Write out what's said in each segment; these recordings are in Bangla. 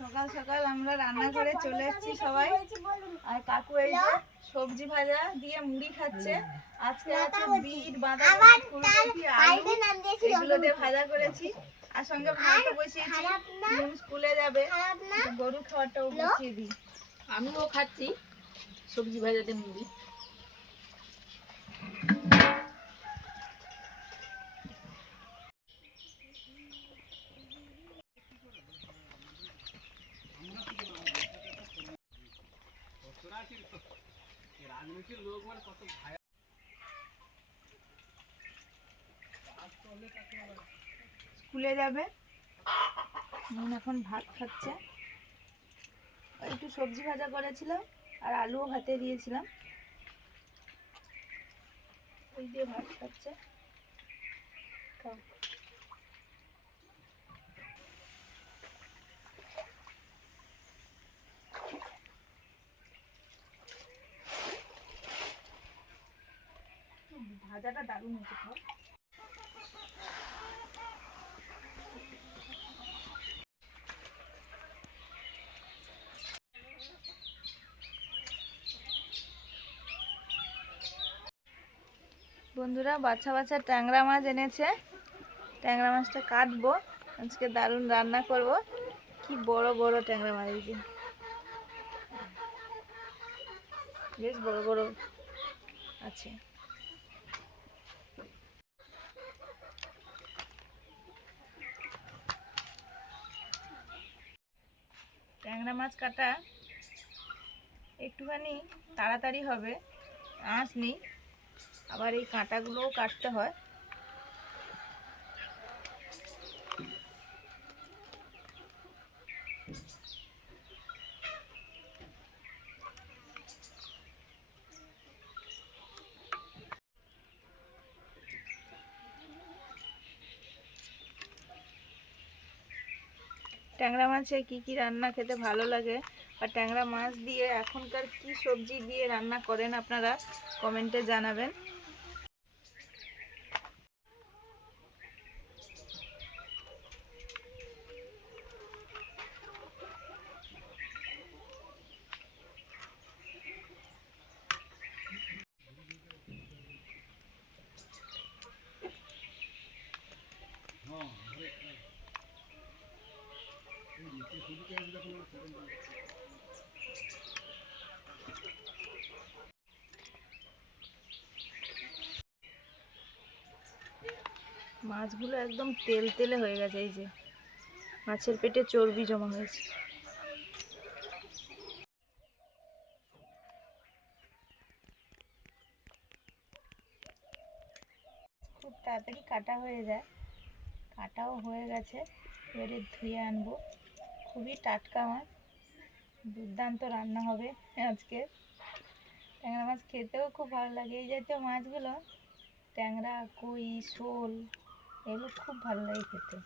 সকাল সকাল আমরা রান্না করে চলে এসেছি সবাই। আর কাকু এই যে সবজি ভাজা দিয়ে মুড়ি খাচ্ছে। আজকে আছে বিট, বাঁধাকপি, ফুলকপি, আলু, এগুলো দিয়ে ভাজা করেছি। আর সঙ্গে ভাতও বসিয়েছি, নুন স্কুলে যাবে, গরু খাওয়াটাও বসিয়ে দিই। আমিও খাচ্ছি সবজি ভাজাতে মুড়ি। স্কুলে যাবে, এখন ভাত খাচ্ছে। একটু সবজি ভাজা করেছিলাম আর আলুও ভাতে দিয়েছিলাম, ওই দিয়ে ভাত খাচ্ছে। ভাজাটা দারুণ হয়েছে। বন্ধুরা বাচ্চা বাচ্চা ট্যাংরা মাছ এনেছে, ট্যাংরা মাছটা কাটবো, আজকে দারুণ রান্না করব। কি বড় বড় ট্যাংরা মাছ, এই যে বেশ বড় বড় আছে। ট্যাংরা মাছ কাটা একটুখানি তাড়াতাড়ি হবে, আঁশ নেই, আবার এই কাঁটাগুলোও কাটতে হয়। ট্যাংরা মাছে কি কি রান্না খেতে ভালো লাগে, আর ট্যাংরা মাছ দিয়ে এখনকার কি সবজি দিয়ে রান্না করেন আপনারা কমেন্টে জানাবেন। মাছগুলো একদম তেল তেলে হয়ে গেছে, এই যে মাছের পেটে চর্বি জমা হয়েছে। খুব তাড়াতাড়ি কাটা হয়ে যায়, কাটাও হয়ে গেছে, এবারে ধুয়ে আনবো। খুবই টাটকা মাছ, দুর্দান্ত রান্না হবে আজকে। ট্যাংরা মাছ খেতেও খুব ভালো লাগে, এই জাতীয় মাছগুলো ট্যাংরা, কই, শোল, এগুলো খুব ভালো লাগে খেতে।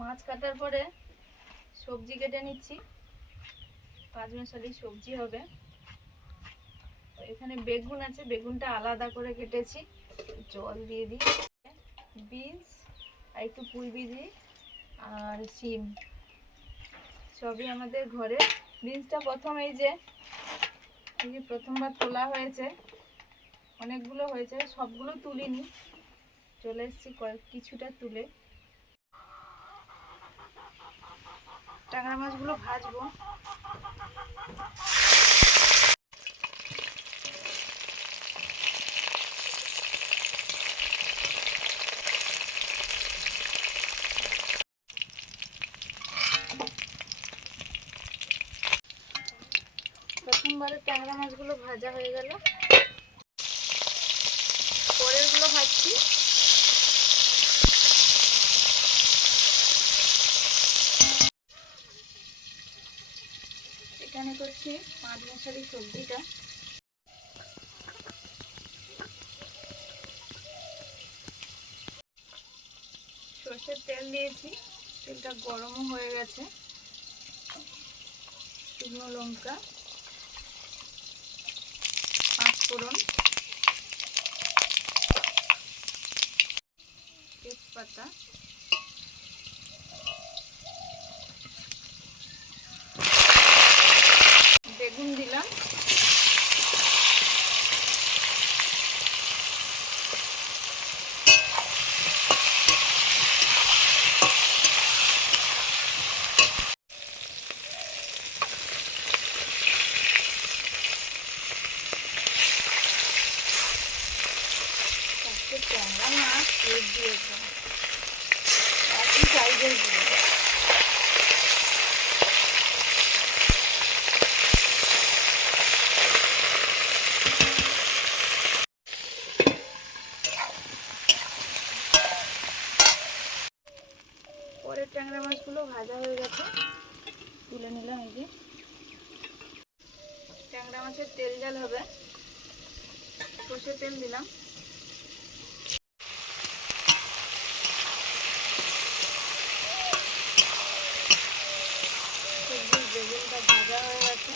মাছ কাটার পরে সবজি কেটে নিচ্ছি, 5 মিশালি সবজি হবে। এখানে বেগুন আছে, বেগুনটা আলাদা করে কেটেছি, জল দিয়ে দিই। বিনস আর একটু পুঁই বিজি আর শিম, সবই আমাদের ঘরে। বিনসটা প্রথম এই যে প্রথমবার তোলা হয়েছে, অনেকগুলো হয়েছে, সবগুলো তুলিনি, চলে এসেছি কিছুটা তুলে। ট্যাংরা মাছগুলো ভাজবো। প্রথমবারে ট্যাংরা মাছগুলো ভাজা হয়ে গেল, পরেরগুলো ভাজছি। এখানে করছি 5 মিশালি সবজিটা। সরষের তেল দিয়েছি, তেলটা গরমও হয়ে গেছে। শুকনো লঙ্কা, পাঁচফোড়ন, তেজপাতা, বেগুন দিলাম, ট্যাংরা মাছ পেট দিয়েছে একই সাইজের গুলো। পরের ট্যাংরা মাছগুলো ভাজা হয়ে গেছে, তুলে নিলাম। এই যে ট্যাংরা মাছের তেল ঝাল হবে, সর্ষের তেল দিলাম, বেগুনটা ভাজা হয়ে গেছে,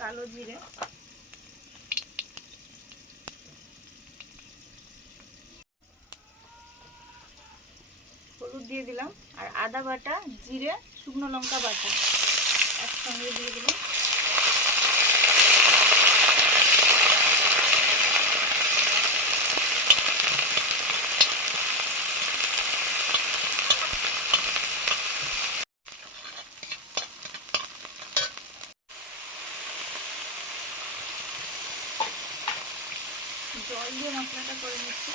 কালো জিরে, হলুদ দিয়ে দিলাম, আর আদা বাটা, জিরে, শুকনো লঙ্কা বাটা একসঙ্গে দিয়ে দিলাম। জল দিয়ে মশলাটা করে নিচ্ছি।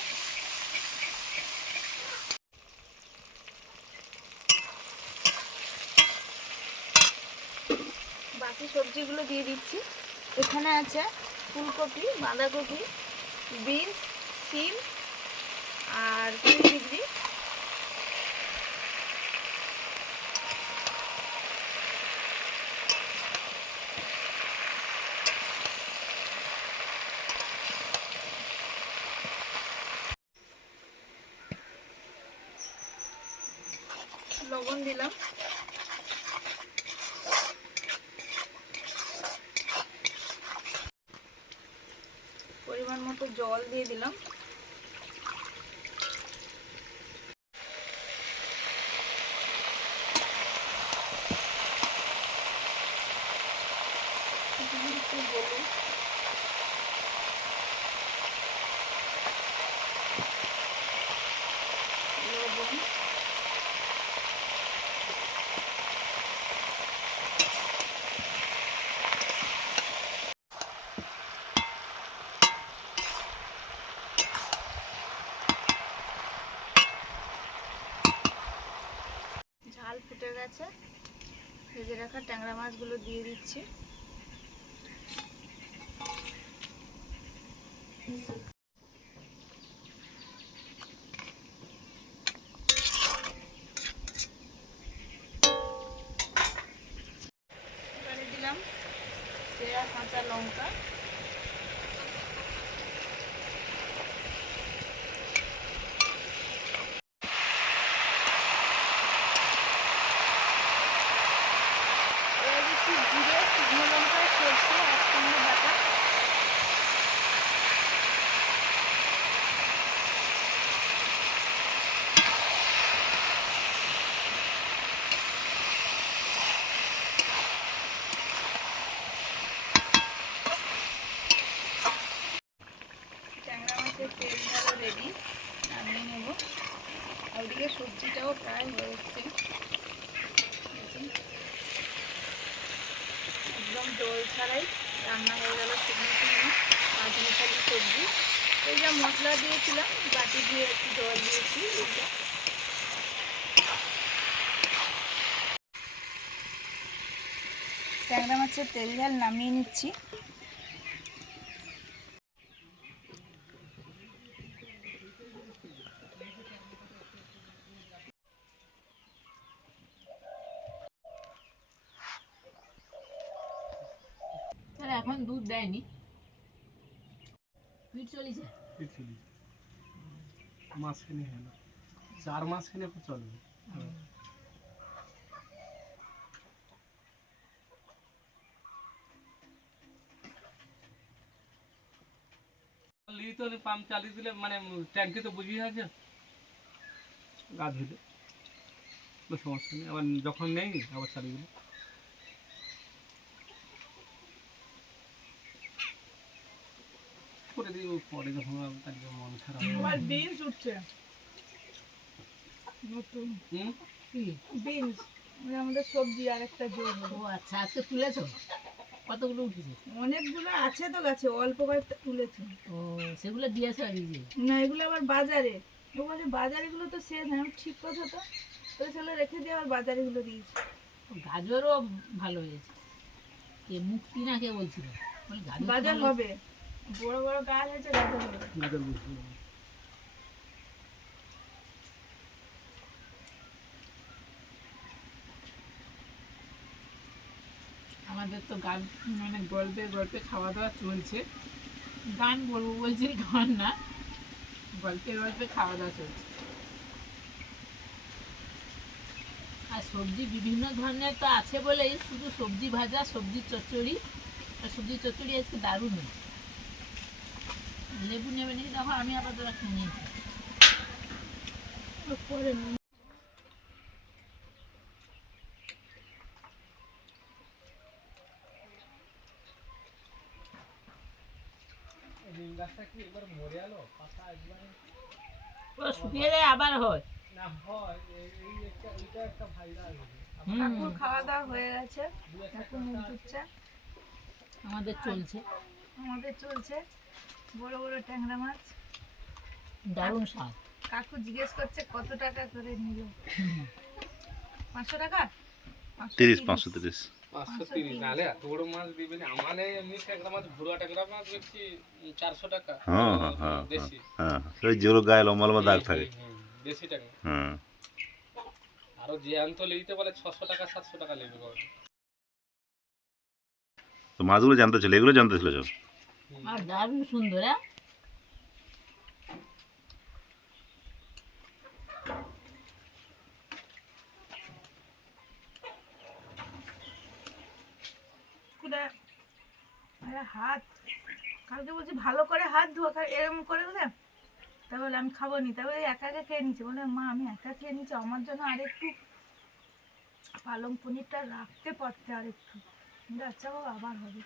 বাকি সবজিগুলো দিয়ে দিচ্ছি। এখানে আছে ফুলকপি, বাঁধাকপি, বিনস, সিম আর ফুলকপি। লবণ দিলাম, পরিমাণ মতো জল দিয়ে দিলাম। একটু হলুদ, লবণ, ঝাল ফুটে গেছে, ভেজে রাখা ট্যাংরা মাছগুলো দিয়ে দিচ্ছি। এবারে দিলাম জিরা, কাঁচা লঙ্কা, এবার দিচ্ছি জিরে, শুকনো লঙ্কা, সরষে একসঙ্গে বাটা, ট্যাংরা মাছের তেল ঝালও রেডি, নামিয়ে নেব। আর ওইদিকে সবজিটাও প্রায় হয়ে এসছে, একদম জল ছাড়াই রান্না হয়ে গেল শুকনো শুকনো পাঁচমিশালি সবজি। এই যা মশলা দিয়েছিলাম, বাটি দিয়ে একটু জল দিয়েছি। ট্যাংরা মাছের তেল ঝাল নামিয়ে নিচ্ছি। এখন দুধ দেয়নি, পিঠ চলিছে, মাঝখানে হলো 4 মাসখানে চলবে। তো পাম্প চালিয়ে দিলে মানে ট্যাঙ্কি তো বুঝিয়ে আছে গা ধুলে কোনো সমস্যা নেই, আবার যখন নেই আবার চালিয়ে দিলে করে দিই পরে যখন তাকে মন খারাপ হবে। আমার বিনস উঠছে নতুন হুম? বিনস আমাদের সবজি আর একটা যোগ ও আচ্ছা, আজকে তুলেছো? কতগুলো উঠেছে? অনেকগুলো আছে তো গাছে, অল্প কয়েকটা তুলেছি। ও সেগুলো দিয়েছো আর এই যে না এগুলো আবার বাজারে, ও বলে বাজারেগুলো তো শেষ হয়, আমি ঠিক কথা তো তো চলে রেখে দিয়ে আবার বাজারেগুলো দিয়েছি। গাজরও ভালো হয়েছে। কে মুক্তি না কে বলছিল? বলে গাজর তো গাজর ভালো। হবে, বড় বড় গাছ আছে, গাজর হবে। গাজর বুঝতে হবে। আমাদের তো গান মানে গল্পে গল্পে খাওয়া দাওয়া চলছে। গান বলবো বলছি, গান না, গল্পে গল্পে খাওয়া দাওয়া চলছে। আর সবজি বিভিন্ন ধরনের তো আছে বলেই শুধু সবজি ভাজা, সবজির চচ্চড়ি। আর সবজির চচ্চড়ি আজকে দারুণ হয়েছে। লেবু নেবে নাকি দেখো, আমি আপাতত একটা নিয়েছি। পরে নিম গাছটা কি একবার মরে গেল, পাতা একবারে ওরা শুকিয়ে যায় আবার হয়। না হয় এইটা একটা ভাইরাল কাকুর খাওয়া দাওয়া হয়ে গেছে, এখন মুখ ধুচ্ছে। আমাদের চলছে আমাদের চলছে বড় বড় ট্যাংরা মাছ। দারুণ স্বাদ। কাকু জিজ্ঞেস করছে কত টাকা করে নিল। 500 টাকা? 30 530 530 নালে এত বড় মাছ দিবেন আমানে এমনি ট্যাংরা মাছ ভুড়া ট্যাংরা মাছ দেখছি 400 টাকা হ্যাঁ হ্যাঁ হ্যাঁ দেশি হ্যাঁ সেই যেগুলো গায়ে লম্বা লম্বা দাগ থাকে দেশি ট্যাংরা হ্যাঁ আরো জ্যান্ত লিতে বলে 600 টাকা 700 টাকা নেবে গো। তো মাছগুলো জানতে ছিল, এগুলো জানতে ছিল সব। আর দারুণ সুন্দর। হ্যাঁ হাত কালকে বলছি ভালো করে হাত ধোয়া, এরকম করে দিলে তাহলে আমি খাবো নি, তাহলে একা একা খেয়ে নিচ্ছে। বলে মা আমি একা খেয়ে নিচ্ছি, আমার জন্য আরেকটু পালং পনিরটা রাখতে পারতে আরেকটু। আচ্ছা বাবা আবার হবে।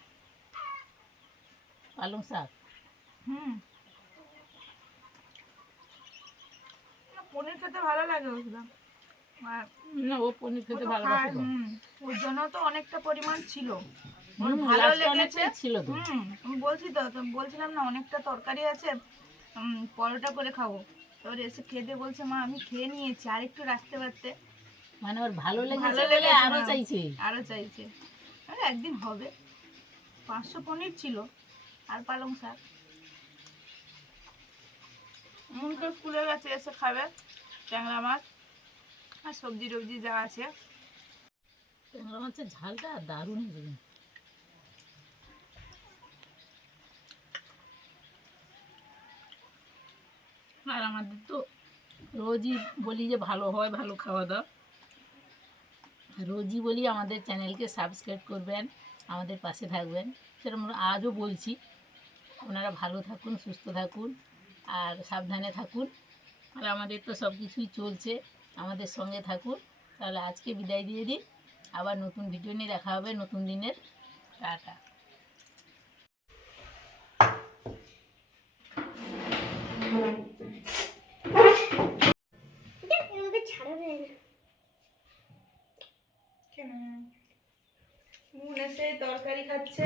পালং শাক পনির খেতে ভালো লাগে বুঝলাম, আর না, ও পনির খেতে ও তো ভালোবাসে খায়, তো। ওর জন্য তো অনেকটা পরিমাণ ছিল, ওর হুম, ভালো last এ লেগেছে। অনেকটাই ছিল তো। আমি বলছি তো বলছিলাম না অনেকটা তরকারি আছে, পরোটা করে খাবো। তোর এসে খেয়ে দিয়ে বলছে মা আমি খেয়ে নিয়েছি, আর একটু রাখতে পারতে। মানে ওর ভালো লেগেছে ভালো বলে লেগেছে, আরো হ্যাঁ। চাইছে। আরো চাইছে, আরে একদিন হবে। 500 পনির ছিল আর পালং শাক। তো স্কুলে গেছে, এসে খাবে ট্যাংরা মাছ আর সবজি টবজি যা আছে। ট্যাংরা মাছের ঝালটা দারুণ হয়েছে। আর আমাদের তো রোজই বলি যে ভালো হয়, ভালো খাওয়া দাওয়া। রোজই বলি আমাদের চ্যানেলকে সাবস্ক্রাইব করবেন, আমাদের পাশে থাকবেন। সেটা আমরা আজও বলছি। আপনারা ভালো থাকুন, সুস্থ থাকুন আর সাবধানে থাকুন। আর আমাদের তো সব কিছুই চলছে, আমাদের সঙ্গে থাকুন। তাহলে আজকে বিদায় দিয়ে দিই, আবার নতুন ভিডিও নিয়ে দেখা হবে নতুন দিনের। টাটা। মনে সেই তরকারি খাচ্ছে,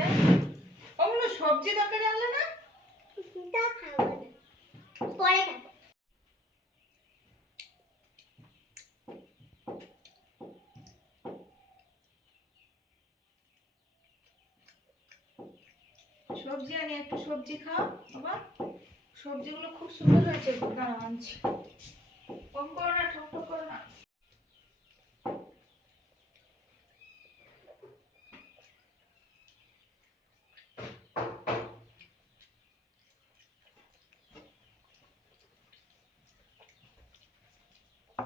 ওগুলো সবজি তরকারি আনলে না? সবজি আনি, একটু সবজি খাও বাবা। সবজিগুলো খুব সুন্দর হয়েছে, দাঁড়া আনছি। কম করো না, ঠক ঠক করো না।